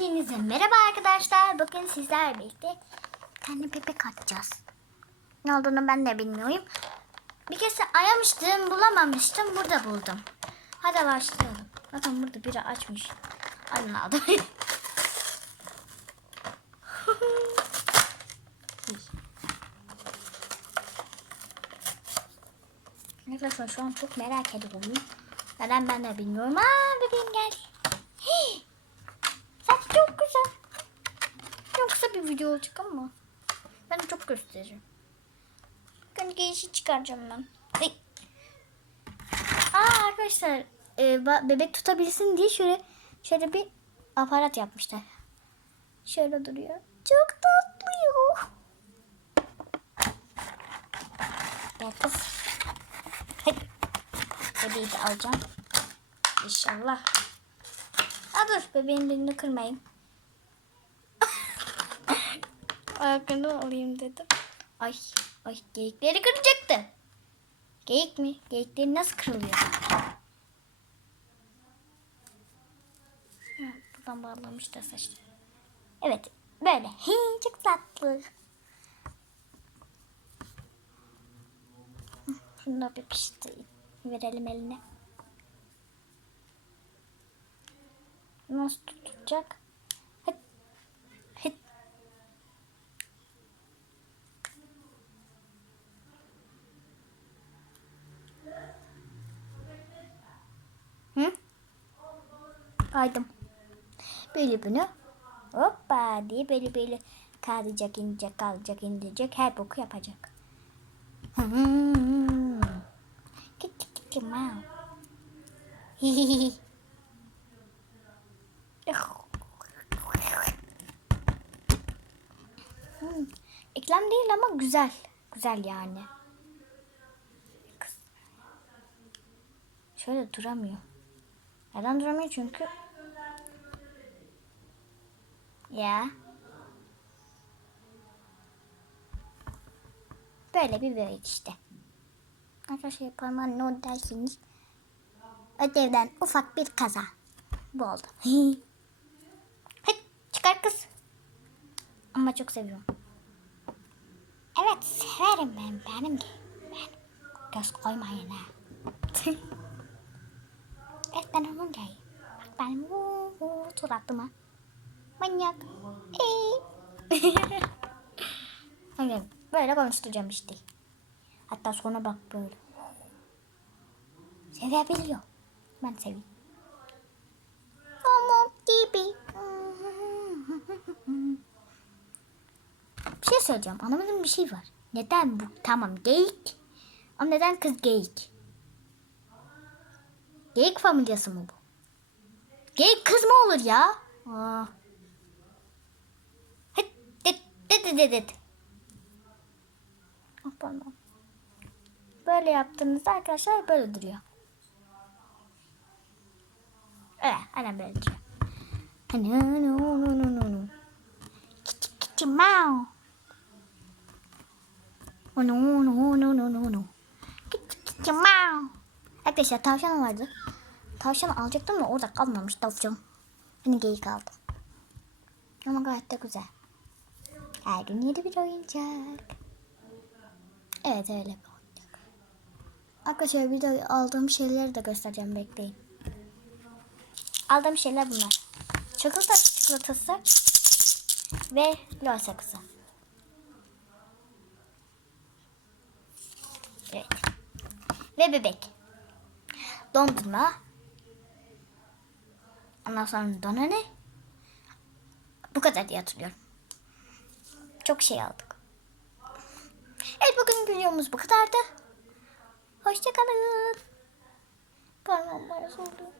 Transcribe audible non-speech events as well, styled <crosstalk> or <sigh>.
Hepinize merhaba arkadaşlar. Bugün sizlerle birlikte bir tane bebek atacağız. Ne olduğunu ben de bilmiyorum. Bir kez aramıştım, bulamamıştım. Burada buldum. Hadi başlayalım. Bakın burada biri açmış. Alın aldım. <laughs> Arkadaşlar şu an çok merak ediyorum. Neden ben de bilmiyorum. Aa bebeğim geldi. Hii. Çok güzel. Çok kısa bir video olacak ama. Ben çok göstereceğim. Bakın giyişi çıkaracağım ben. Ay. Aa arkadaşlar e, bebek tutabilsin diye şöyle şöyle bir aparat yapmışlar. Şöyle duruyor. Çok tatlı. Ya. Hadi. Bebeği de alacağım. İnşallah. Dur bebeğin birini kırmayayım. <laughs> Ayaklarını alayım dedim. Ay ay geyikleri kıracaktı. Geyik mi? Geyikleri nasıl kırılıyor? Buradan bağlamış da saçları. Evet böyle. Hii, çok tatlı. Şunu da bir pişti. Verelim eline. Nasıl tutacak? Hıt. Hıt. Hı? Aydım. Böyle bunu hoppa diye böyle böyle kalacak inecek kalacak inecek her boku yapacak. Kik kik kik mau. Hihihi. Eklem değil ama güzel. Güzel yani. Kız. Şöyle duramıyor. Neden duramıyor? Çünkü ya böyle bir böyle işte. Arkadaşlar yapalım ne oldu dersiniz? Ödevden ufak bir kaza. Bu oldu. <laughs> Hadi çıkar kız. Ama çok seviyorum. Evet severim ben. Benim de. Ben. Göz koymayın ha. <laughs> evet ben onun gayim. Bak benim vuu suratıma. Manyak. Hani <laughs> böyle konuşturacağım işte. Hatta sonra bak böyle. Sevebiliyor. Ben seveyim. Pamuk gibi. Bir şey söyleyeceğim. Anlamadığım bir şey var. Neden bu? Tamam geyik. Ama neden kız geyik? Geyik familyası mı bu? Geyik kız mı olur ya? Aa. Hıt, dıt, dıt. Ah, Pardon. Böyle yaptığınızda arkadaşlar böyle duruyor. Evet, aynen böyle duruyor. Hani no no no no no. Kichi kichi mau. Oh no no no no no no. Arkadaşlar tavşan vardı. Tavşan alacaktım da orada kalmamış tavşan. Hani geyik aldım. Ama gayet de güzel. Her gün yeni bir oyuncak. Evet öyle bir oyuncak. Arkadaşlar bir de aldığım şeyleri de göstereceğim bekleyin. Aldığım şeyler bunlar. Çikolata çikolatası ve lor sakızı. Evet. Ve bebek. Dondurma. Ondan sonra dona ne? Bu kadar diye hatırlıyorum. Çok şey aldık. Evet bugün videomuz bu kadardı. Hoşçakalın. Parmağım bayağı oldu.